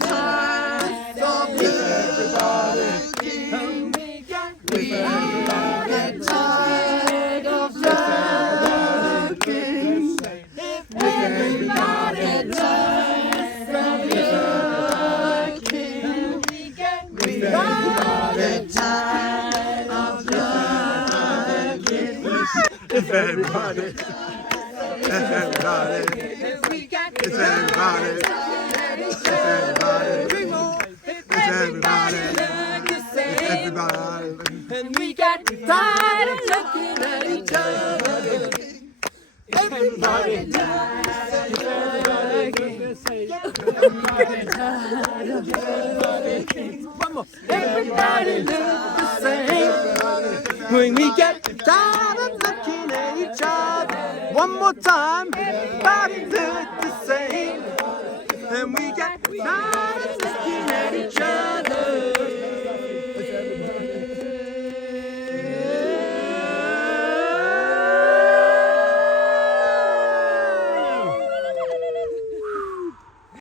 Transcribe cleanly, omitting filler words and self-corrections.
tired of looking. We get tired of looking. Everybody tired of looking. We get tired of looking. It's everybody. It's everybody. It's everybody. It's everybody. It's everybody. It's everybody. And we got tired of looking at each other. Everybody tired of looking. Everybody tired of looking. One more. Everybody look the same. When we get tired of looking at each other. One more time. Everybody look the same. And we get tired.